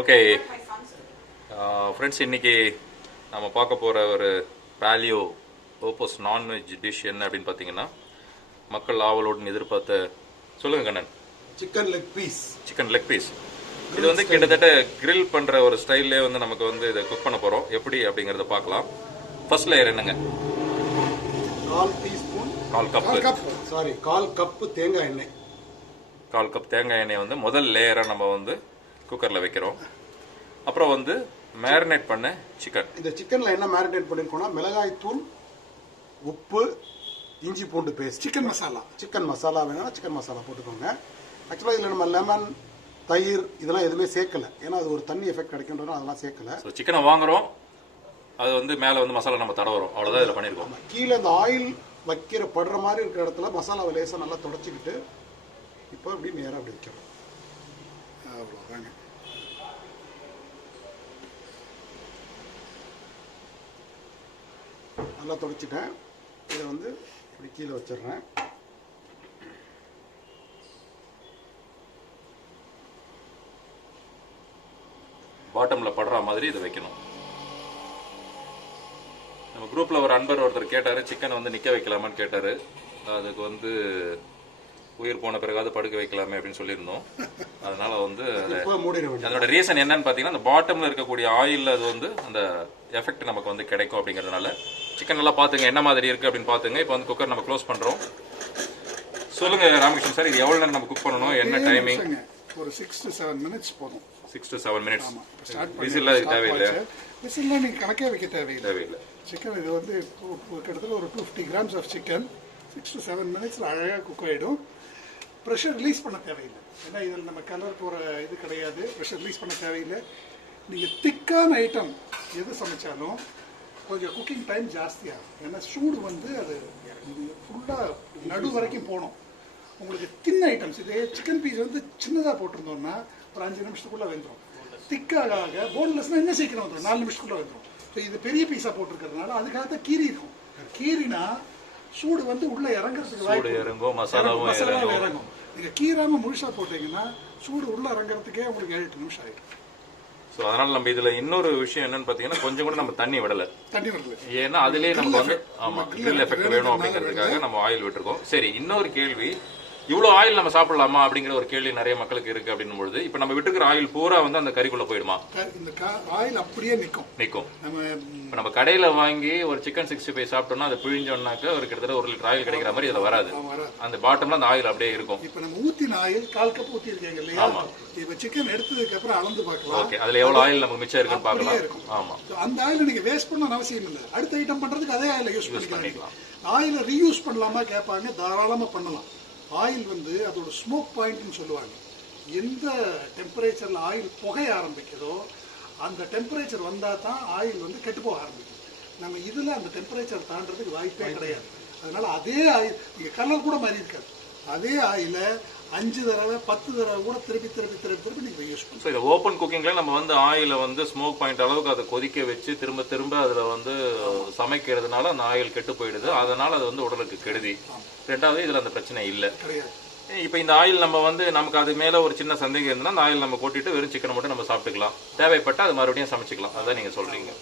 Okay friends, இன்னைக்கு நம்ம பார்க்க போகிற ஒரு பாலியோ ஓப்போஸ் நான்வெஜ் டிஷ் என்ன அப்படின்னு பார்த்தீங்கன்னா, மக்கள் ஆவலோடு எதிர்பார்த்த, சொல்லுங்க Kannan, chicken leg piece. Chicken leg piece. இது வந்து கிட்டத்தட்ட கிரில் பண்ணுற ஒரு ஸ்டைல்லே வந்து நமக்கு வந்து இதை குக் பண்ண போகிறோம். எப்படி அப்படிங்கிறத பார்க்கலாம். ஃபர்ஸ்ட் லேயர் என்னங்க? 1/4 டீஸ்பூன், 1/4 கப் தேங்காய் எண்ணெய். 1/4 கப் தேங்காய் எண்ணெய் வந்து முதல் லேயராக நம்ம வந்து குக்கரில் வைக்கிறோம். அப்புறம் வந்து மேரினேட் பண்ண சிக்கன். இந்த சிக்கனில் என்ன மேரினேட் பண்ணியிருக்கோம்னா, மிளகாய் தூள், உப்பு, இஞ்சி பூண்டு பேஸ்ட், சிக்கன் மசாலா வேணும்னா சிக்கன் மசாலா போட்டுக்கோங்க. ஆக்சுவலாக இதில் நம்ம லெமன், தயிர் இதெல்லாம் எதுவுமே சேர்க்கல. ஏன்னா அது ஒரு தண்ணி எஃபெக்ட் கிடைக்கின்றோம், அதெல்லாம் சேர்க்கல. ஸோ சிக்கனை வாங்குறோம், அது வந்து மேலே வந்து மசாலா நம்ம தடவுறோம், அவ்வளோதான் இதில் பண்ணியிருக்கோம். கீழே இந்த ஆயில் வைக்கிற படுற மாதிரி இருக்கிற இடத்துல மசாலாவை லேசாக நல்லா தொடச்சிக்கிட்டு இப்போ அப்படி நேராக அப்படி வைக்கிறோம். அவ்வளோதாங்க. நல்லா தொடச்சிட்டேன். இதை வந்து இப்படி கீழே வச்சிடுறேன். பாட்டமில் படுற மாதிரி இதை வைக்கணும். நம்ம குரூப்பில் ஒரு அன்பர் ஒருத்தர் கேட்டார், சிக்கன் வந்து நிற்க வைக்கலாமான்னு கேட்டார். அதுக்கு வந்து உயிர் போன பிறகாவது படுக்க வைக்கலாமே அப்படின்னு சொல்லியிருந்தோம். அதனால வந்து அதோட ரீசன் என்னன்னு பார்த்தீங்கன்னா, அந்த பாட்டமில் இருக்கக்கூடிய ஆயில் அது வந்து அந்த எஃபெக்ட் நமக்கு வந்து கிடைக்கும் அப்படிங்கிறதுனால. சிக்கன் நல்லா பார்த்துங்க என்ன மாதிரி இருக்குது அப்படின்னு பார்த்துங்க. இப்போ வந்து குக்கர் நம்ம க்ளோஸ் பண்ணுறோம். சொல்லுங்க ராமகிருஷ்ணன் சார், இது எவ்வளோ நேரம் நம்ம குக் பண்ணணும், என்ன டைமிங்? ஒரு 6 to 7 minutes போதும். 6 to 7 minutes. விசில் அது தேவையில்லை. விசில்லாம் நீங்கள் கணக்கே வைக்க தேவையில்லை. சிக்கன் இது வந்து கிட்டத்தட்ட ஒரு 250 grams of chicken 6 to 7 minutes அழகாக குக் ஆகிடும். ப்ரெஷர் ரிலீஸ் பண்ண தேவையில்லை. ஏன்னா இதில் நம்ம கலர் போகிற இது கிடையாது. ப்ரெஷர் ரிலீஸ் பண்ண தேவையில்லை. நீங்கள் திக்கான ஐட்டம் எது சமைச்சாலும் கொஞ்சம் குக்கிங் டைம் ஜாஸ்தியாகும். ஏன்னா சூடு வந்து அது ஃபுல்லாக நடு வரைக்கும் போகணும். உங்களுக்கு தின் ஐட்டம்ஸ், இதே சிக்கன் பீஸ் வந்து சின்னதாக போட்டிருந்தோம்னா ஒரு 5 நிமிஷத்துக்குள்ளே வெந்துடும். திக்காக போன்லெஸ்னால் என்ன சீக்கிரம் வந்துடும், 4 நிமிஷத்துக்குள்ளே வந்துடும். ஸோ இது பெரிய பீஸாக போட்டிருக்கிறதுனால அதுக்காக தான் கீரி இருக்கும். கீரினா சூடு வந்து உள்ள இறங்குறதுக்கு வாய்ப்பு, மசாலாவும் இறங்கும். நீங்க கீராம முழுசா போட்டீங்கன்னா சூடு உள்ள இறங்குறதுக்கே உங்களுக்கு 7-8 நிமிஷம் ஆயிடும். ஸோ அதனால நம்ம இதுல இன்னொரு விஷயம் என்னன்னு பாத்தீங்கன்னா, கொஞ்சம் கூட நம்ம தண்ணி விடல. ஏன்னா அதுலயே நமக்கு வந்து கிரில் எஃபெக்ட் வேணும் அப்படிங்கிறதுக்காக நம்ம ஆயில் விட்டுருக்கோம். சரி, இன்னொரு கேள்வி, இவ்வளவு ஆயில் நம்ம சாப்பிடலாமா அப்படிங்கிற ஒரு கேள்வி நிறைய மக்களுக்கு இருக்கு. அப்படின்னும் பொழுது இப்ப நம்ம விட்டுக்கிற ஆயில் பூரா வந்து அந்த கறிக்குள்ள போயிடுமா? இந்த ஆயில் அப்படியே நிக்கும். இப்ப நம்ம கடையில வாங்கி ஒரு சிக்கன் 65 சாப்பிட்டோம்னா அது பிழிஞ்சோம்னாக்க ஒரு கிட்டத்தட்ட 1 லிட்டர் ஆயில் கிடைக்கிற மாதிரி இதுல வராது. அந்த பாட்டம்ல அந்த ஆயில் அப்படியே இருக்கும். இப்ப நம்ம ஊத்தின ஆயில் 1/4 கப் ஊத்தி இருக்கீங்க இல்லையா? இப்ப சிக்கன் எடுத்ததுக்கு அப்புறம் அளந்து பார்க்கலாம். ஓகே, அதுல எவ்வளவு ஆயில் நமக்கு மிச்சம் இருக்குன்னு பார்க்கலாம். ஆமா, அந்த ஆயில நீங்க வேஸ்ட் பண்ண அவசியம் இல்லை. அடுத்த ஐட்டம் பண்றதுக்கு அதே ஆயில யூஸ் பண்ணிக்கலாம். ஆயில ரீயூஸ் பண்ணலாமா கேட்பாங்க. தாராளமா பண்ணலாம். ஆயில் வந்து அதோட ஸ்மோக் பாயிண்ட்னு சொல்லுவாங்க. எந்த டெம்பரேச்சரில் ஆயில் புகைய ஆரம்பிக்குதோ அந்த டெம்பரேச்சர் வந்தால் தான் ஆயில் வந்து கெட்டு போக ஆரம்பிக்கும். நம்ம இதில் அந்த டெம்பரேச்சர் தாண்டறதுக்கு வாய்ப்பே கிடையாது. அதனால அதே ஆயில் நீங்கள் கலர் கூட மாறி இருக்காது. அதே ஆயில 5 தடவை 10 தடவை கூட திருப்பி நீங்கள் யூஸ் பண்ணுவோம். ஸோ இது ஓப்பன் குக்கிங்கில் நம்ம வந்து ஆயிலை வந்து ஸ்மோக் பாயிண்ட் அளவுக்கு அதை கொதிக்க வச்சு திரும்ப அதில் வந்து சமைக்கிறதுனால அந்த ஆயில் கெட்டு போயிடுது. அதனால அது வந்து உடலுக்கு கெடுதி. ரெண்டாவது இதில் அந்த பிரச்சனை இல்லை. இப்போ இந்த ஆயில் நம்ம வந்து நமக்கு அது மேலே ஒரு சின்ன சந்தேகம் இருந்ததுன்னா அந்த ஆயில் நம்ம கொட்டிட்டு வெறும் சிக்கனை மட்டும் நம்ம சாப்பிட்டுக்கலாம். தேவைப்பட்டால் அது மறுபடியும் சமைச்சிக்கலாம். அதான் நீங்கள் சொல்கிறீங்க.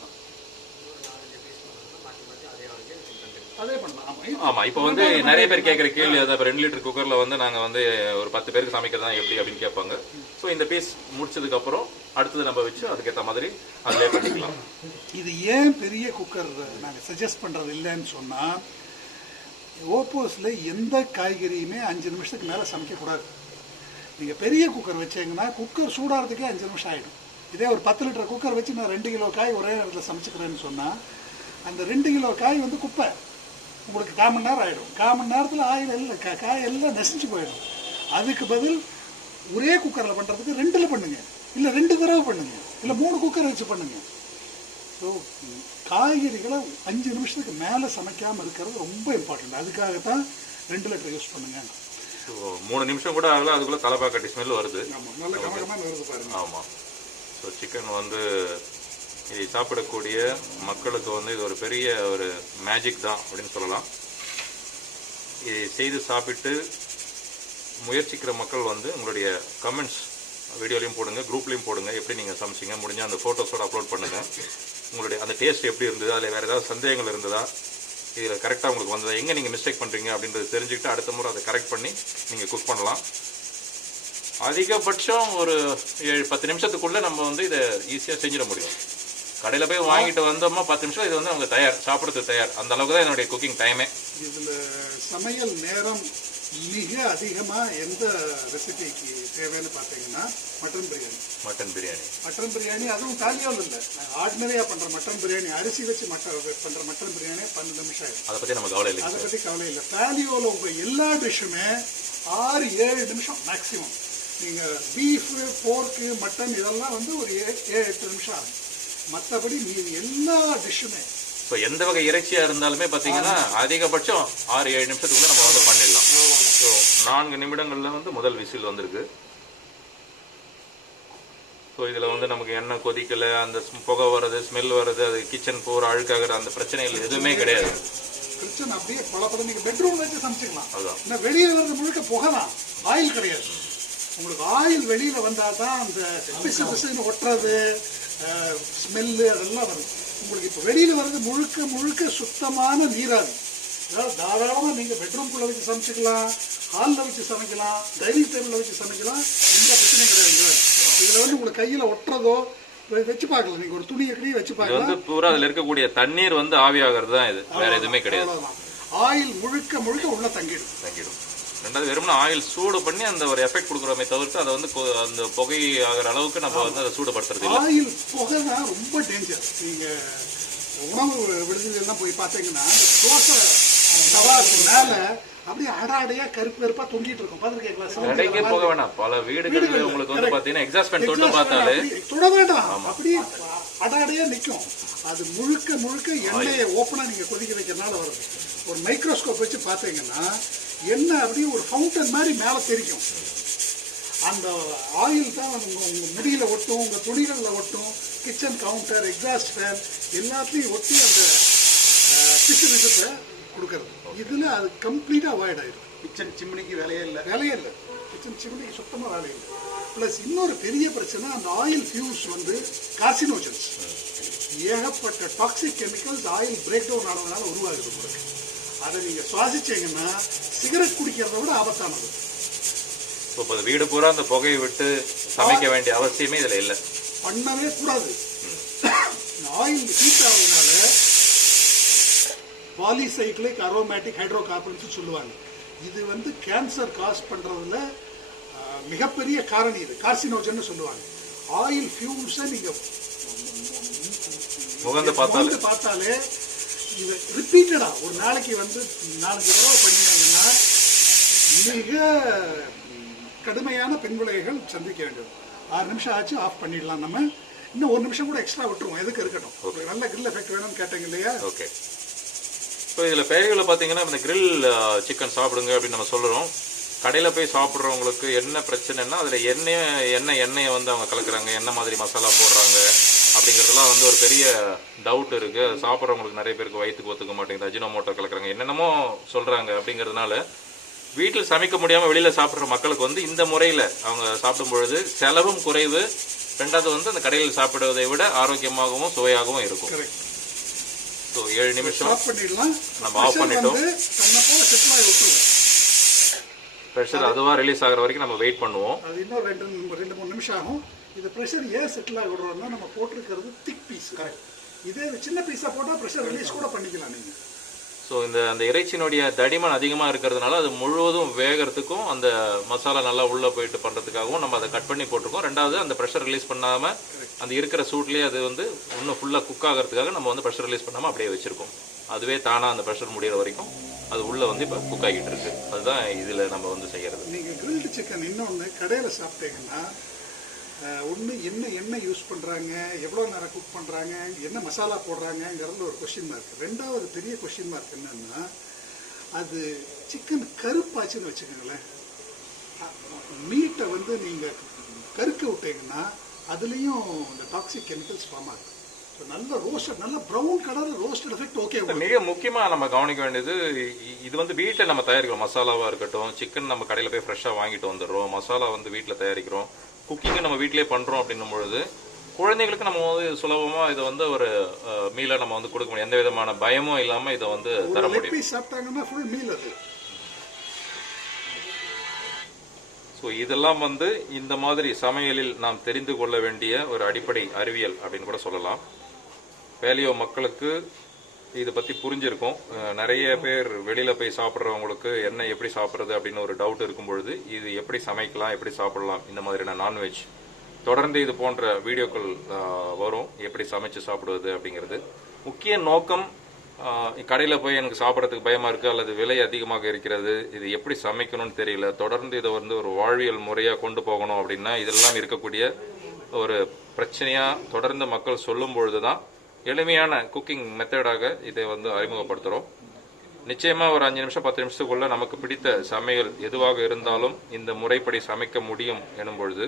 ஆமா, இப்போ வந்து நிறைய பேர் கேட்குற கேள்வி அதை 2 லிட்டர் குக்கர்ல வந்து நாங்க வந்து ஒரு 10 பேருக்கு சமைக்கிறதா எப்படி அப்படின்னு கேட்பாங்க. ஸோ இந்த பீஸ் முடிச்சதுக்கு அப்புறம் அடுத்தது நம்ம வச்சு அதுக்கேற்ற மாதிரி அதிலே பண்ணிக்கலாம். இது ஏன் பெரிய குக்கர் நாங்கள் சஜஸ்ட் பண்றது இல்லைன்னு சொன்னா, ஓப்போஸ்ல எந்த காய்கறியுமே 5 நிமிஷத்துக்கு மேல சமைக்கக்கூடாது. நீங்க பெரிய குக்கர் வச்சீங்கன்னா குக்கர் சூடாகிறதுக்கே 5 நிமிஷம் ஆயிடும். இதே ஒரு 10 லிட்டர் குக்கர் வச்சு நான் 2 கிலோ காய் ஒரே நேரத்தில் சமைச்சுக்கிறேன்னு சொன்னா அந்த 2 கிலோ காய் வந்து குப்பை. உங்களுக்கு 1/4 மணி நேரம் ஆகிடும். 1/4 மணி நேரத்தில் ஆயில் எல்லாம் காய் எல்லாம் நசிஞ்சு போயிடும். அதுக்கு பதில் ஒரே குக்கரில் பண்ணுறதுக்கு 2ல் பண்ணுங்க, இல்லை 2 தடவை பண்ணுங்க, இல்லை 3 குக்கர் வச்சு பண்ணுங்க. ஸோ காய்கறிகளை 5 நிமிஷத்துக்கு மேலே சமைக்காமல் இருக்கிறது ரொம்ப இம்பார்ட்டன்ட். அதுக்காகத்தான் 2 லிட்டர் யூஸ் பண்ணுங்க. 3 நிமிஷம் கூட ஆகல, அதுக்குள்ளே தலைப்பாக்கட்டி ஸ்மெல் வருது. ஆமாம், நல்ல கமகமாக வருது பாருங்க. ஆமாம். ஸோ சிக்கன் வந்து இதை சாப்பிடக்கூடிய மக்களுக்கு வந்து இது ஒரு பெரிய ஒரு மேஜிக் தான் அப்படின்னு சொல்லலாம். இதை செய்து சாப்பிட்டு முயற்சிக்கிற மக்கள் வந்து உங்களுடைய கமெண்ட்ஸ் வீடியோலையும் போடுங்க, குரூப்லேயும் போடுங்க, எப்படி நீங்கள் சமைச்சிங்க. முடிஞ்சால் அந்த ஃபோட்டோஸோடு அப்லோட் பண்ணுங்கள். உங்களுடைய அந்த டேஸ்ட் எப்படி இருந்தது, அதில் வேறு ஏதாவது சந்தேகங்கள் இருந்ததா, இதில் கரெக்டாக உங்களுக்கு வந்ததா, எங்கே நீங்கள் மிஸ்டேக் பண்ணுறீங்க அப்படின்றது தெரிஞ்சுக்கிட்டு அடுத்த முறை அதை கரெக்ட் பண்ணி நீங்கள் குக் பண்ணலாம். அதிகபட்சம் ஒரு 7-10 நிமிஷத்துக்குள்ளே நம்ம வந்து இதை ஈஸியாக செஞ்சிட முடியும். கடையில் போய் வாங்கிட்டு வந்தோமா 10 நிமிஷம் இது வந்து அவங்க தயார், சாப்பிட்றதுக்கு தயார். அந்த அளவுக்கு தான் என்னுடைய குக்கிங் டைமே. இதில் சமையல் நேரம் மிக அதிகமாக எந்த ரெசிபிக்கு தேவைன்னு பார்த்தீங்கன்னா மட்டன் பிரியாணி. மட்டன் பிரியாணி அதுவும் பாலியோவில் இல்லை, ஆர்டினரியாக பண்ணுற மட்டன் பிரியாணி, அரிசி வச்சு பண்ணுற மட்டன் பிரியாணி 12 நிமிஷம் ஆகும். அதை பற்றி நம்ம கவலை இல்லை. அதை பற்றி கவலை இல்லை. பாலியோவில் உங்கள் எல்லா டிஷ்ஷுமே 6-7 நிமிஷம் மேக்ஸிமம். நீங்கள் பீஃபு, போர்க்கு, மட்டன் இதெல்லாம் வந்து ஒரு 7-8 நிமிஷம் ஆகும். மற்றபடி மீது எல்லா டிஷ்ஷுமே ஸோ எந்த வகை இறைச்சியாக இருந்தாலுமே பார்த்தீங்கன்னா அதிகபட்சம் 6-7 நிமிஷத்துக்குள்ளே நம்ம வந்து பண்ணிடலாம். ஸோ 4 நிமிடங்களில் வந்து முதல் விசில் வந்திருக்கு. ஸோ இதில் வந்து நமக்கு எண்ணெய் கொதிக்கலை, அந்த புகை வர்றது, ஸ்மெல் வர்றது, அது கிச்சன் போகிற அழுக்காகிற அந்த பிரச்சனைகள் எதுவுமே கிடையாது. பிரச்சனை அப்படியே பல நீங்கள் பெட்ரூம் வச்சு சமைச்சிக்கலாம். அதுதான் வெளியில் வர்றது முழுக்க புகை தான், ஆயில் கிடையாது. உங்களுக்கு ஆயில் வெளியில் வந்தால் தான் அந்த பிசு பிசுன்னு ஒட்டுறது, ஸ்மெல்லு அதெல்லாம் வரும். உங்களுக்கு இப்போ வெளியில் வர்றது முழுக்க முழுக்க சுத்தமான நீராவி. அதாவது தாராளமாக நீங்கள் பெட்ரூம்குள்ளே வச்சு சமைச்சிக்கலாம், ஹாலில் வச்சு சமைக்கலாம், டைனிங் டேபிளில் வச்சு சமைக்கலாம், எந்த பிரச்சனையும் கிடையாது. இதில் வந்து உங்களுக்கு கையில் ஒட்டுறதோ வச்சு பார்க்கலாம். நீங்கள் ஒரு துணியை கட்டி வச்சு பார்க்கலாம். வந்து பூரா அதில் இருக்கக்கூடிய தண்ணீர் வந்து ஆவியாகிறது தான் இது, வேற எதுவுமே கிடையாது. ஆயில் முழுக்க முழுக்க உள்ள தங்கிடும். ரெண்டாவது வெறும்னா ஆயில் சூடு பண்ணி அந்த ஒரு எஃபெக்ட் கொடுக்குறோமே தவிர்த்து அதை வந்து அந்த புகை ஆகிற அளவுக்கு நம்ம வந்து அதை சூடுபடுத்துறது இல்லை. ஆயில் புகை தான் ரொம்ப டேஞ்சர். நீங்கள் உணவு விடுதிகள்லாம் போய் பார்த்தீங்கன்னா தோசை தவாக்கு மேலே அப்படியே அடாடையா கருப்பா தொங்கிட்டு இருக்கும். பார்த்துருக்கீங்களா? போக வேணாம், பல வீடுகளில் உங்களுக்கு வந்து பார்த்தீங்கன்னா எக்ஸாஸ்ட் தொட்டு பார்த்தாலே தொட வேண்டாம், அப்படியே அடாடையா நிற்கும். அது முழுக்க முழுக்க எண்ணெயை ஓப்பனாக நீங்கள் கொதிக்க வைக்கிறதுனால வருது. ஒரு மைக்ரோஸ்கோப் வச்சு பார்த்தீங்கன்னா எண்ணெய் அப்படியே ஒரு ஃபவுண்டன் மாதிரி மேலே தெரிக்கும். அந்த ஆயில் தான் உங்கள் முடியில் ஒட்டும், உங்கள் துணிகளில் ஒட்டும், கிச்சன் கவுண்டர், எக்ஸாஸ்ட் ஃபேன் எல்லாத்துலேயும் ஒட்டி அந்த பிசு பிசுப்பை கொடுக்கறது. இதில் அது கம்ப்ளீட்டாக அவாய்ட் ஆகிடும். கிச்சன் சிம்னிக்கு வேலையே இல்லை. கிச்சன் சிம்னிக்கு சுத்தமாக வேலையே இல்லை. ப்ளஸ் இன்னொரு பெரிய பிரச்சனை, அந்த ஆயில் ஃபியூஸ் வந்து கார்சினோஜன்ஸ், ஏகப்பட்ட toxic chemicals oil break down ஆனதுனால உருவாகுது உங்களுக்கு. அதை நீங்கள் சுவாசிச்சீங்கன்னா சிகரெட் குடிக்கிறத விட ஆபத்தானது. இப்போ வீடு பூரா அந்த புகையை விட்டு சமைக்க வேண்டிய அவசியமே இதில் இல்லை, பண்ணவே கூடாது. ஆயில் ஹீட் ஆகுறதுனால பாலிசைக்ளிக் அரோமேட்டிக் ஹைட்ரோ கார்பன்ஸ் சொல்லுவாங்க. இது வந்து கேன்சர் காஸ் பண்ணுறதுல மிகப்பெரிய காரணி. இது கார்சினோஜன் சொல்லுவாங்க. ஆயில் ஃபியூம்ஸை நீங்கள் முகந்து பார்த்தாலே இது ரிப்பீட்டடாக ஒரு நாளைக்கு வந்து 4 தடவை பண்ணினாங்கன்னா மிக கடுமையான பின் விளைவுகள் சந்திக்க வேண்டும். 6 நிமிஷம் ஆச்சு, ஆஃப் பண்ணிடலாம். நம்ம இன்னும் 1 நிமிஷம் கூட எக்ஸ்ட்ரா விட்டுருவோம். எதுக்கு இருக்கட்டும், நல்ல கிரில் எஃபெக்ட் வேணும்னு கேட்டீங்க இல்லையா? ஓகே. இப்போ இதில் பேரிகளில் பார்த்தீங்கன்னா இந்த கிரில் சிக்கன் சாப்பிடுங்க அப்படின்னு நம்ம சொல்கிறோம். கடையில் போய் சாப்பிட்றவங்களுக்கு என்ன பிரச்சனைன்னா அதில் எண்ணெயை வந்து அவங்க கலக்குறாங்க, என்ன மாதிரி மசாலா போடுறாங்க அப்படிங்கிறதுலாம் வந்து ஒரு பெரிய டவுட் இருக்குது. சாப்பிட்றவங்களுக்கு நிறைய பேருக்கு வயிற்றுக்கு ஒத்துக்க மாட்டேங்குது, அஜினோமோட்டோ கலக்குறாங்க, என்னென்னமோ சொல்கிறாங்க. அப்படிங்கிறதுனால வீட்டில் சமைக்க முடியாமல் வெளியில் சாப்பிட்ற மக்களுக்கு வந்து இந்த முறையில் அவங்க சாப்பிடும் பொழுது செலவும் குறைவு, ரெண்டாவது வந்து அந்த கடையில் சாப்பிடுவதை விட ஆரோக்கியமாகவும் சுவையாகவும் இருக்கும். ஸோ 7 நிமிஷம் நம்ம ஆஃப் பண்ணிட்டோம். ப்ரெஷர் அதுவாக ரிலீஸ் ஆகிற வரைக்கும் நம்ம வெயிட் பண்ணுவோம். அது இன்னும் 2-3 நிமிஷம் ஆகும். இது ப்ரெஷர் ஏன் செட்டில் ஆகி விடுறோம்னா நம்ம போட்டிருக்கிறது திக் பீஸ். கரெக்ட். இதே சின்ன பீஸாக போட்டால் ப்ரெஷர் ரிலீஸ் கூட பண்ணிக்கலாம் நீங்கள். ஸோ அந்த இறைச்சியினுடைய தடிமன் அதிகமாக இருக்கிறதுனால அது முழுவதும் வேகிறதுக்கும் அந்த மசாலா நல்லா உள்ளே போயிட்டு பண்ணுறதுக்காகவும் நம்ம அதை கட் பண்ணி போட்டிருக்கோம். ரெண்டாவது அந்த ப்ரெஷர் ரிலீஸ் பண்ணாமல் அந்த இருக்கிற சூட்லேயே அது வந்து இன்னும் ஃபுல்லாக குக் ஆகிறதுக்காக நம்ம வந்து ப்ரெஷர் ரிலீஸ் பண்ணாமல் அப்படியே வச்சுருக்கோம். அதுவே தானாக அந்த ப்ரெஷர் முடிகிற வரைக்கும் அது உள்ளே வந்து இப்போ குக் ஆகிட்டு இருக்கு. அதுதான் இதில் நம்ம வந்து செய்கிறது. நீங்கள் கிரில்டு சிக்கன் இன்னொன்று கடையில் சாப்பிட்டீங்கன்னா ஒன்று என்ன யூஸ் பண்ணுறாங்க, எவ்வளோ நேரம் குக் பண்ணுறாங்க, என்ன மசாலா போடுறாங்கங்கிறது ஒரு கொஸ்டின் மார்க். ரெண்டாவது பெரிய கொஸ்டின் மார்க் என்னன்னா, அது சிக்கன் கருப்பாச்சுன்னு வச்சுக்கோங்களேன், மீட்டை வந்து நீங்கள் கருக்க விட்டீங்கன்னா அதுலேயும் இந்த டாக்ஸிக் கெமிக்கல்ஸ் ஃபார்ம் ஆகுது. ஸோ நல்ல ரோஸ்டட், நல்ல brown colour roasted effect. Okay. மிக முக்கியமாக நம்ம கவனிக்க வேண்டியது, இது வந்து வீட்டில் நம்ம தயாரிக்கிறோம். மசாலாவாக இருக்கட்டும், சிக்கன் நம்ம கடையில் போய் ஃப்ரெஷ்ஷாக வாங்கிட்டு வந்துடுறோம், மசாலா வந்து வீட்டில் தயாரிக்கிறோம். குக்கிங்கை நம்ம வீட்டிலே பண்ணுறோம் அப்படின்னும் பொழுது குழந்தைங்களுக்கு நம்ம வந்து சுலபமாக இதை வந்து ஒரு மீலை நம்ம வந்து கொடுக்க முடியும். எந்த விதமான பயமும் இல்லாமல் இதை வந்து தர முடியும். சாப்பிட்டாங்கன்னா ஃபுல் மீல் அது. ஸோ இதெல்லாம் வந்து இந்த மாதிரி சமையலில் நாம் தெரிந்து கொள்ள வேண்டிய ஒரு அடிப்படை அறிவியல் அப்படின்னு கூட சொல்லலாம். பேலியோ மக்களுக்கு இதை பற்றி புரிஞ்சிருக்கும். நிறைய பேர் வெளியில் போய் சாப்பிட்றவங்களுக்கு என்ன எப்படி சாப்பிட்றது அப்படின்னு ஒரு டவுட் இருக்கும் பொழுது இது எப்படி சமைக்கலாம், எப்படி சாப்பிடலாம், இந்த மாதிரியான நான்வெஜ் தொடர்ந்து இது போன்ற வீடியோக்கள் வரும், எப்படி சமைச்சு சாப்பிடுவது அப்படிங்கிறது. முக்கிய நோக்கம் கடையில் போய் எனக்கு சாப்பிட்றதுக்கு பயமாக இருக்குது அல்லது விலை அதிகமாக இருக்கிறது, இது எப்படி சமைக்கணும்னு தெரியல, தொடர்ந்து இதை வந்து ஒரு வாழ்வியல் முறையாக கொண்டு போகணும் அப்படின்னா இதெல்லாம் இருக்கக்கூடிய ஒரு பிரச்சனையாக தொடர்ந்து மக்கள் சொல்லும் பொழுது தான் எளிமையான குக்கிங் மெத்தடாக இதை வந்து அறிமுகப்படுத்துகிறோம். நிச்சயமாக ஒரு 5 நிமிஷம் 10 நிமிஷத்துக்குள்ள நமக்கு பிடித்த சமையல் எதுவாக இருந்தாலும் இந்த முறைப்படி சமைக்க முடியும் எனும் பொழுது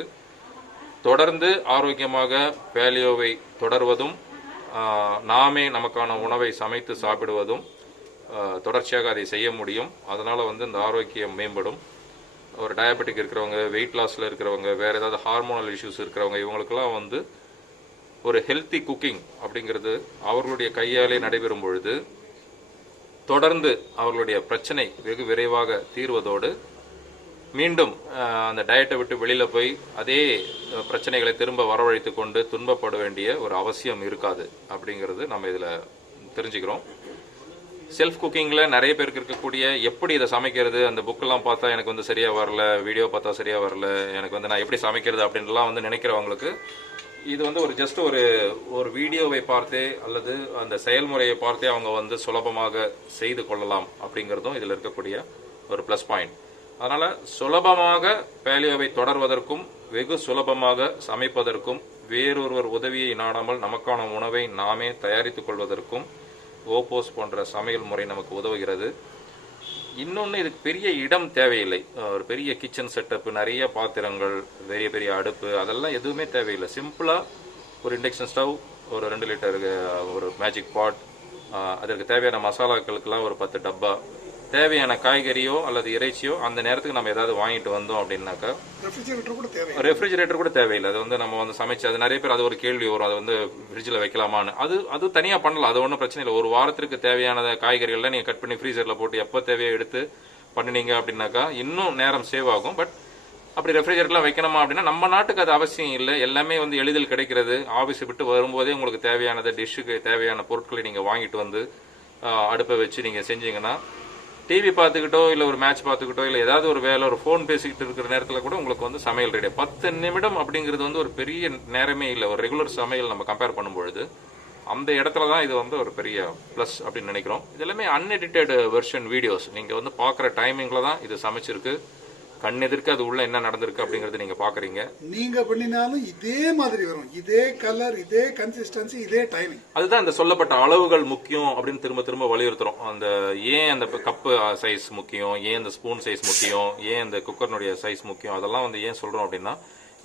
தொடர்ந்து ஆரோக்கியமாக பேலியோவை தொடர்வதும் நாமே நமக்கான உணவை சமைத்து சாப்பிடுவதும் தொடர்ச்சியாக அதை செய்ய முடியும். அதனால் வந்து இந்த ஆரோக்கியம் மேம்படும். ஒரு டயபெட்டிக் இருக்கிறவங்க, வெயிட் லாஸில் இருக்கிறவங்க, வேறு ஏதாவது ஹார்மோனல் இஷ்யூஸ் இருக்கிறவங்க, இவங்களுக்கெல்லாம் வந்து ஒரு ஹெல்த்தி குக்கிங் அப்படிங்கிறது அவர்களுடைய கையாலே நடைபெறும் பொழுது தொடர்ந்து அவர்களுடைய பிரச்சனை வெகு விரைவாக தீர்வதோடு மீண்டும் அந்த டயட்டை விட்டு வெளியில் போய் அதே பிரச்சனைகளை திரும்ப வரவழைத்து கொண்டு துன்பப்பட வேண்டிய ஒரு அவசியம் இருக்காது அப்படிங்கிறது நம்ம இதில் தெரிஞ்சுக்கிறோம். செல்ஃப் குக்கிங்கில் நிறைய பேருக்கு இருக்கக்கூடிய எப்படி இதை சமைக்கிறது, அந்த புக்கெல்லாம் பார்த்தா எனக்கு வந்து சரியாக வரல, வீடியோ பார்த்தா சரியாக வரல, எனக்கு வந்து நான் எப்படி சமைக்கிறது அப்படின்லாம் வந்து நினைக்கிறவங்களுக்கு இது வந்து ஒரு ஜஸ்ட் ஒரு வீடியோவை பார்த்தே அல்லது அந்த செயல்முறையை பார்த்தே அவங்க வந்து சுலபமாக செய்து கொள்ளலாம் அப்படிங்கிறதும் இதில் இருக்கக்கூடிய ஒரு ப்ளஸ் பாயிண்ட். அதனால் சுலபமாக பேலியோவை தொடர்வதற்கும் வெகு சுலபமாக சமைப்பதற்கும் வேறொருவர் உதவியை நாடாமல் நமக்கான உணவை நாமே தயாரித்துக் கொள்வதற்கும் ஓபோஸ் போன்ற சமையல் முறை நமக்கு உதவுகிறது. இன்னொன்று, இதுக்கு பெரிய இடம் தேவையில்லை. ஒரு பெரிய கிச்சன் செட்டப், நிறைய பாத்திரங்கள், பெரிய பெரிய அடுப்பு, அதெல்லாம் எதுவுமே தேவையில்லை. சிம்பிளாக ஒரு இண்டக்ஷன் ஸ்டவ், ஒரு 2 லிட்டர் ஒரு மேஜிக் பாட், அதற்கு தேவையான மசாலாக்களுக்கெல்லாம் ஒரு 10 டப்பா, தேவையான காய்கறியோ அல்லது இறைச்சியோ அந்த நேரத்துக்கு நம்ம ஏதாவது வாங்கிட்டு வந்தோம் அப்படின்னாக்கா ரெஃப்ரிஜரேட்டர் கூட தேவையில்லை. அது வந்து நம்ம வந்து சமைச்சு அது நிறைய பேர் அது ஒரு கேள்வி வரும், அதை வந்து ஃப்ரிட்ஜில் வைக்கலாமான்னு. அது தனியாக பண்ணலாம், அது ஒன்றும் பிரச்சனை இல்லை. ஒரு வாரத்திற்கு தேவையான காய்கறிகள்லாம் நீங்கள் கட் பண்ணி ஃப்ரீசரில் போட்டு எப்போ தேவையோ எடுத்து பண்ணினீங்க அப்படின்னாக்கா இன்னும் நேரம் சேவ் ஆகும். பட் அப்படி ரெஃப்ரிஜரேட்டர்லாம் வைக்கணுமா அப்படின்னா நம்ம நாட்டுக்கு அது அவசியம் இல்லை. எல்லாமே வந்து எளிதில் கிடைக்கிறது. ஆஃபீஸ் விட்டு வரும்போதே உங்களுக்கு தேவையானதை, டிஷ்ஷுக்கு தேவையான பொருட்களை நீங்கள் வாங்கிட்டு வந்து அடுப்பை வச்சு நீங்கள் செஞ்சீங்கன்னா டிவி பார்த்துக்கிட்டோ இல்லை ஒரு மேட்ச் பார்த்துக்கிட்டோ இல்லை ஏதாவது ஒரு வேலை, ஒரு ஃபோன் பேசிக்கிட்டு இருக்கிற நேரத்தில் கூட உங்களுக்கு வந்து சமையல் ரெடி. 10 நிமிடம் அப்படிங்கிறது வந்து ஒரு பெரிய நேரமே இல்லை. ஒரு ரெகுலர் சமையல் நம்ம கம்பேர் பண்ணும்பொழுது அந்த இடத்துல தான் இது வந்து ஒரு பெரிய ப்ளஸ் அப்படின்னு நினைக்கிறோம். இது எல்லாமே அன்எடிட்டட் வெர்ஷன் வீடியோஸ். நீங்கள் வந்து பார்க்குற டைமிங்கில் தான் இது சமைச்சிருக்கு. கண்ணெதிர்க்கு அது உள்ள என்ன நடந்திருக்கு அப்படிங்கறது நீங்க பாக்குறீங்க. நீங்க பண்ணினாலும் இதே மாதிரி வரும், இதே கலர், இதே கன்சிஸ்டன்சி, இதே டைமிங். அதுதான் இந்த சொல்லப்பட்ட அளவுகள் முக்கியம் அப்படின்னு திரும்ப திரும்ப வலியுறுத்துறோம். அந்த ஏன் அந்த கப்பு சைஸ் முக்கியம், ஏன் அந்த ஸ்பூன் சைஸ் முக்கியம், ஏன் அந்த குக்கர்னுடைய சைஸ் முக்கியம், அதெல்லாம் வந்து ஏன் சொல்றோம் அப்படின்னா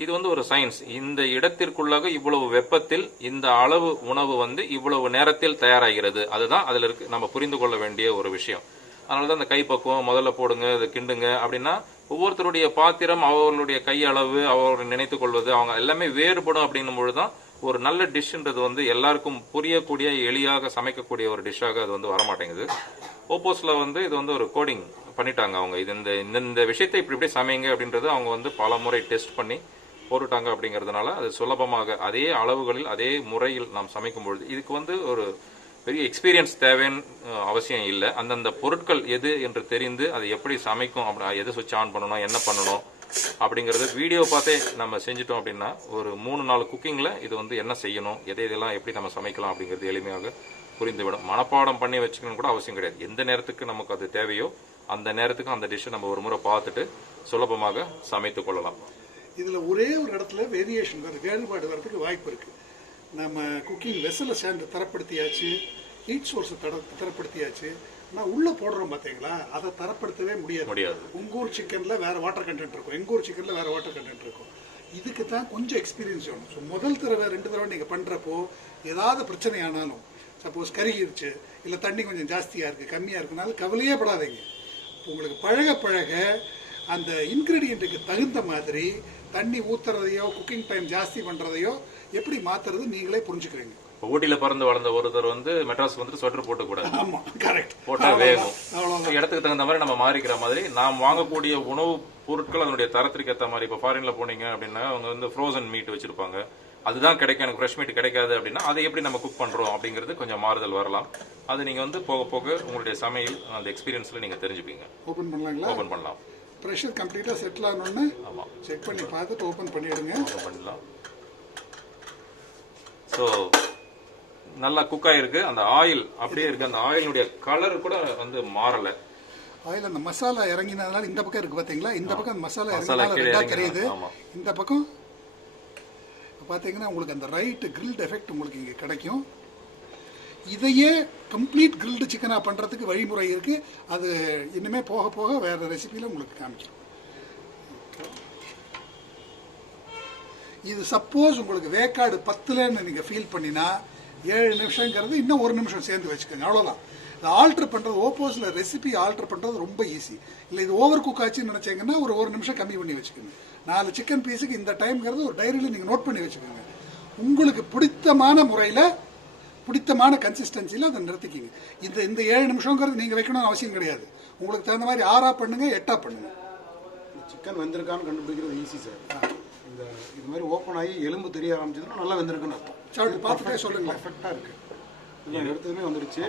இது வந்து ஒரு சயின்ஸ். இந்த இடத்திற்குள்ளாக இவ்வளவு வெப்பத்தில் இந்த அளவு உணவு வந்து இவ்வளவு நேரத்தில் தயாராகிறது. அதுதான் அதுல இருக்கு நம்ம புரிந்து கொள்ள வேண்டிய ஒரு விஷயம். அதனாலதான் இந்த கைப்பக்குவம் முதல்ல போடுங்க, இதை கிண்டுங்க அப்படின்னா ஒவ்வொருத்தருடைய பாத்திரம், அவர்களுடைய கையளவு, அவர்கள் நினைத்துக் கொள்வது, அவங்க எல்லாமே வேறுபடும். அப்படின்னும் பொழுதுதான் ஒரு நல்ல டிஷ்ன்றது வந்து எல்லாருக்கும் புரியக்கூடிய, எளியாக சமைக்கக்கூடிய ஒரு டிஷ்ஷாக அது வந்து வரமாட்டேங்குது. ஓப்போஸ்ல வந்து இது வந்து ஒரு கோடிங் பண்ணிட்டாங்க. அவங்க இது இந்த விஷயத்தை இப்படி சமைங்க அப்படின்றது அவங்க வந்து பல முறை டெஸ்ட் பண்ணி போட்டுட்டாங்க. அப்படிங்கிறதுனால அது சுலபமாக அதே அளவுகளில் அதே முறையில் நாம் சமைக்கும் பொழுது இதுக்கு வந்து ஒரு பெரிய எக்ஸ்பீரியன்ஸ் தேவைன்னு அவசியம் இல்லை. அந்தந்த பொருட்கள் எது என்று தெரிந்து அது எப்படி சமைக்கும், அப்படி எது சுவிட்ச் ஆன் பண்ணணும், என்ன பண்ணணும் அப்படிங்கறது வீடியோ பார்த்தே நம்ம செஞ்சிட்டோம் அப்படின்னா ஒரு 3-4 குக்கிங்ல இது வந்து என்ன செய்யணும், எதையெல்லாம் எப்படி நம்ம சமைக்கலாம் அப்படிங்கிறது எளிமையாக புரிந்துவிடும். மனப்பாடம் பண்ணி வச்சுக்கணும் கூட அவசியம் கிடையாது. எந்த நேரத்துக்கு நமக்கு அது தேவையோ அந்த நேரத்துக்கு அந்த டிஷ்ஷை நம்ம ஒரு முறை பார்த்துட்டு சுலபமாக சமைத்து கொள்ளலாம். இதுல ஒரே ஒரு இடத்துல வேரியேஷன் வருது, வேறுபாடு வர்றதுக்கு வாய்ப்பு இருக்கு. நம்ம குக்கிங் வெசலை சேர்ந்து தரப்படுத்தியாச்சு, ஹீட் சோர்ஸை தரப்படுத்தியாச்சு. ஆனால் உள்ளே போடுறோம் பார்த்தீங்களா, அதை தரப்படுத்தவே முடியாது. உங்க ஊர் சிக்கன்ல வேற வாட்டர் கண்டென்ட் இருக்கும், எங்க ஊர் சிக்கன்ல வேற வாட்டர் கண்டென்ட் இருக்கும். இதுக்கு தான் கொஞ்சம் எக்ஸ்பீரியன்ஸ் வேணும். ஸோ முதல் தடவை 2 தடவை நீங்கள் பண்ணுறப்போ ஏதாவது பிரச்சனை ஆனாலும், சப்போஸ் கருகிருச்சு இல்லை தண்ணி கொஞ்சம் ஜாஸ்தியாக இருக்குது கம்மியாக இருக்குனாலும் கவலையே படாதீங்க. உங்களுக்கு பழக பழக அந்த இன்கிரீடியண்ட்டுக்கு தகுந்த மாதிரி தண்ணி ஊத்துறதையோ குக்கிங் டைம் ஜாஸ்தி பண்றதையோ எப்படி மாத்துறது நீங்களே புரிஞ்சுக்கிறீங்க. ஊட்டியில பறந்து வளர்ந்த ஒருத்தர் வந்து மெட்ராஸ் வந்து ஸ்வெட்டர் போட்டக்கூடாது. ஆமா, கரெக்ட். போட்டா வேகும். இடத்துக்கு தகுந்த மாதிரி நம்ம மாறிக்கிற மாதிரி நாம் வாங்கக்கூடிய உணவு பொருட்கள் அதனுடைய தரத்திற்கு ஏற்ற மாதிரி. இப்போ ஃபாரின்ல போனீங்க அப்படின்னா அவங்க வந்து ஃப்ரோசன் மீட் வச்சிருப்பாங்க, அதுதான் கிடைக்கும், எனக்கு ஃப்ரெஷ் மீட் கிடைக்காது அப்படின்னா அதை எப்படி நம்ம குக் பண்றோம் அப்படிங்கிறது கொஞ்சம் மாறுதல் வரலாம். அது நீங்க வந்து போக போக உங்களுடைய சமையல் அந்த எக்ஸ்பீரியன்ஸ்ல நீங்க தெரிஞ்சுப்பீங்க. ஓபன் பண்ணலாங்களா? ஓபன் பண்ணலாம். பிரஷர் கம்ப்ளீட்டா செட்டில் ஆனோன்னு ஆமா செக் பண்ணி பார்த்துட்டு ஓபன் பண்ணிடுங்க. ஓபன் பண்ணலாம். ஸோ நல்லா குக் ஆயிருக்கு. அந்த ஆயில் அப்படியே இருக்கு. அந்த ஆயிலுடைய கலர் கூட வந்து மாறல. ஆயில் அந்த மசாலா இறங்கினதுனால இந்த பக்கம் இருக்கு பாத்தீங்களா, இந்த பக்கம் அந்த மசாலா இறங்கினால ரெண்டா தெரியுது. இந்த பக்கம் பாத்தீங்கன்னா உங்களுக்கு அந்த ரைட் கிரில்ட் எஃபெக்ட் உங்களுக்கு இங்க கிடைக்கும். இதையே கம்ப்ளீட் கிரில்டு சிக்கனா பண்றதுக்கு வழிமுறை இருக்கு. அது இனிமே போக போக வேற ரெசிபியில உங்களுக்கு காமிக்கும். இது சப்போஸ் உங்களுக்கு வேக்காடு 10லன்னு நீங்க ஃபீல் பண்ணினா 7 நிமிஷங்கிறது இன்னும் 1 நிமிஷம் சேர்ந்து வச்சுக்கோங்க, அவ்வளவுதான். இதை ஆல்டர் பண்றது ஓப்போஸ்ல ரெசிபி ஆல்டர் பண்றது ரொம்ப ஈஸி. இல்லை இது ஓவர் குக் ஆச்சுன்னு நினைச்சீங்கன்னா ஒரு 1 நிமிஷம் கம்மி பண்ணி வச்சுக்கோங்க. 4 சிக்கன் பீஸுக்கு இந்த டைம்ங்கிறது ஒரு டைரியில நீங்க நோட் பண்ணி வச்சுக்கோங்க. உங்களுக்கு பிடித்தமான முறையில பிடித்தமான கன்சிஸ்டன்சியில் அதை நிறுத்திக்கிங்க. இந்த 7 நிமிஷங்கிறது நீங்க வைக்கணும்னு அவசியம் கிடையாது. உங்களுக்கு தகுந்த மாதிரி 6 பண்ணுங்க, 8 பண்ணுங்க. சிக்கன் வெந்திருக்கான்னு கண்டுபிடிக்கிறது ஈஸி சார். இந்த இது மாதிரி ஓப்பன் ஆகி எலும்பு தெரிய ஆரம்பிச்சதுன்னா நல்லா வெந்திருக்குன்னு அர்த்தம். சாப்பிட்டு பார்த்துட்டே சொல்லுங்க. பர்ஃபெக்டாக இருக்கு. இதெல்லாம் எடுத்ததுமே வந்துருச்சு.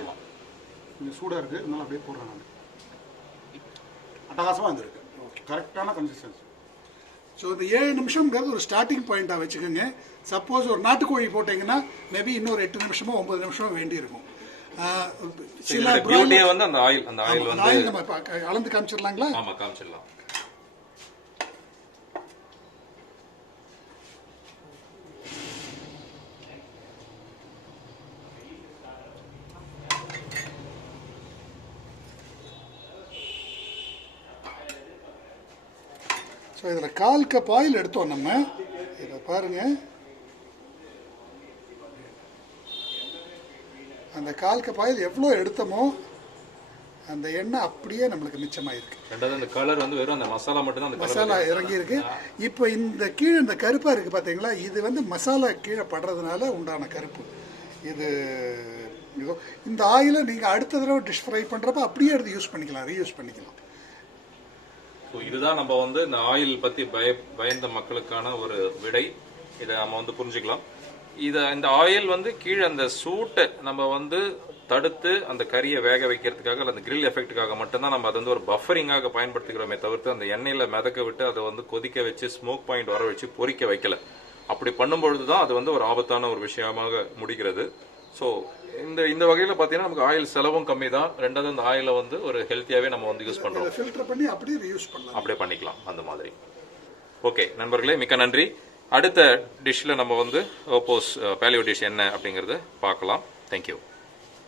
கொஞ்சம் சூடாக இருக்கு, இருந்தாலும் அப்படியே போடுறேன் நான். அட்டகாசமாக வந்திருக்கு. கரெக்டான கன்சிஸ்டன்சி. ஸோ இந்த 7 நிமிஷம்ங்கிறது ஒரு ஸ்டார்டிங் பாயிண்டாக வச்சுக்கோங்க. சப்போஸ் ஒரு நாட்டுக்கோழி போட்டீங்கன்னா மேபி இன்னொரு 8 நிமிஷமோ 9 நிமிஷமோ வேண்டி இருக்கும். சில பியூட்டியே வந்து அந்த ஆயில் வந்து ஆயில் நம்ம அளந்து காமிச்சிடலாங்களா? ஆமா, காமிச்சிடலாம். ஸோ இதில் 1/4 கப் ஆயில் எடுத்தோம் நம்ம. இதை பாருங்க, அந்த 1/4 கப் ஆயில் எவ்வளோ எடுத்தோமோ அந்த எண்ணெய் அப்படியே நம்மளுக்கு மிச்சமாயிருக்கு. ரெண்டாவது அந்த கலர் வந்து வெறும் அந்த மசாலா மட்டும் தான், அந்த மசாலா இறங்கி இருக்கு. இப்போ இந்த கீழே இந்த கருப்பா இருக்கு பாத்தீங்களா, இது வந்து மசாலா கீழே படுறதுனால உண்டான கருப்பு. இது இந்த ஆயிலை நீங்க அடுத்த தடவை டிஷ் ஃப்ரை பண்றப்ப அப்படியே எடுத்து யூஸ் பண்ணிக்கலாம், ரீயூஸ் பண்ணிக்கலாம். இதுதான் நம்ம வந்து இந்த ஆயில் பத்தி பயந்த மக்களுக்கான ஒரு விடை. இதை நம்ம வந்து புரிஞ்சுக்கலாம். இந்த ஆயில் வந்து கீழே அந்த சூட்டை நம்ம வந்து தடுத்து அந்த கறியை வேக வைக்கிறதுக்காக அந்த கிரில் எஃபெக்டுக்காக மட்டும்தான் நம்ம அதை வந்து ஒரு பஃபரிங்காக பயன்படுத்திக்கிறோமே தவிர்த்து அந்த எண்ணெயில மிதக்க விட்டு அதை வந்து கொதிக்க வச்சு ஸ்மோக் பாயிண்ட் வர வச்சு பொரிக்க வைக்கல. அப்படி பண்ணும்பொழுது தான் அது வந்து ஒரு ஆபத்தான ஒரு விஷயமாக முடிகிறது. ஸோ இந்த வகையில் பார்த்தீங்கன்னா நமக்கு ஆயில் செலவும் கம்மி தான். ரெண்டாவது அந்த ஆயிலை வந்து ஒரு ஹெல்த்தியாகவே நம்ம வந்து யூஸ் பண்ணுறோம். ஃபில்டர் பண்ணி அப்படியே ரீயூஸ் பண்ணலாம், அப்படியே பண்ணிக்கலாம் அந்த மாதிரி. ஓகே நண்பர்களே, மிக்க நன்றி. அடுத்த டிஷ்ல நம்ம வந்து ஓப்போஸ் பேலியோ டிஷ் என்ன அப்படிங்கறத பார்க்கலாம். தேங்க்யூ.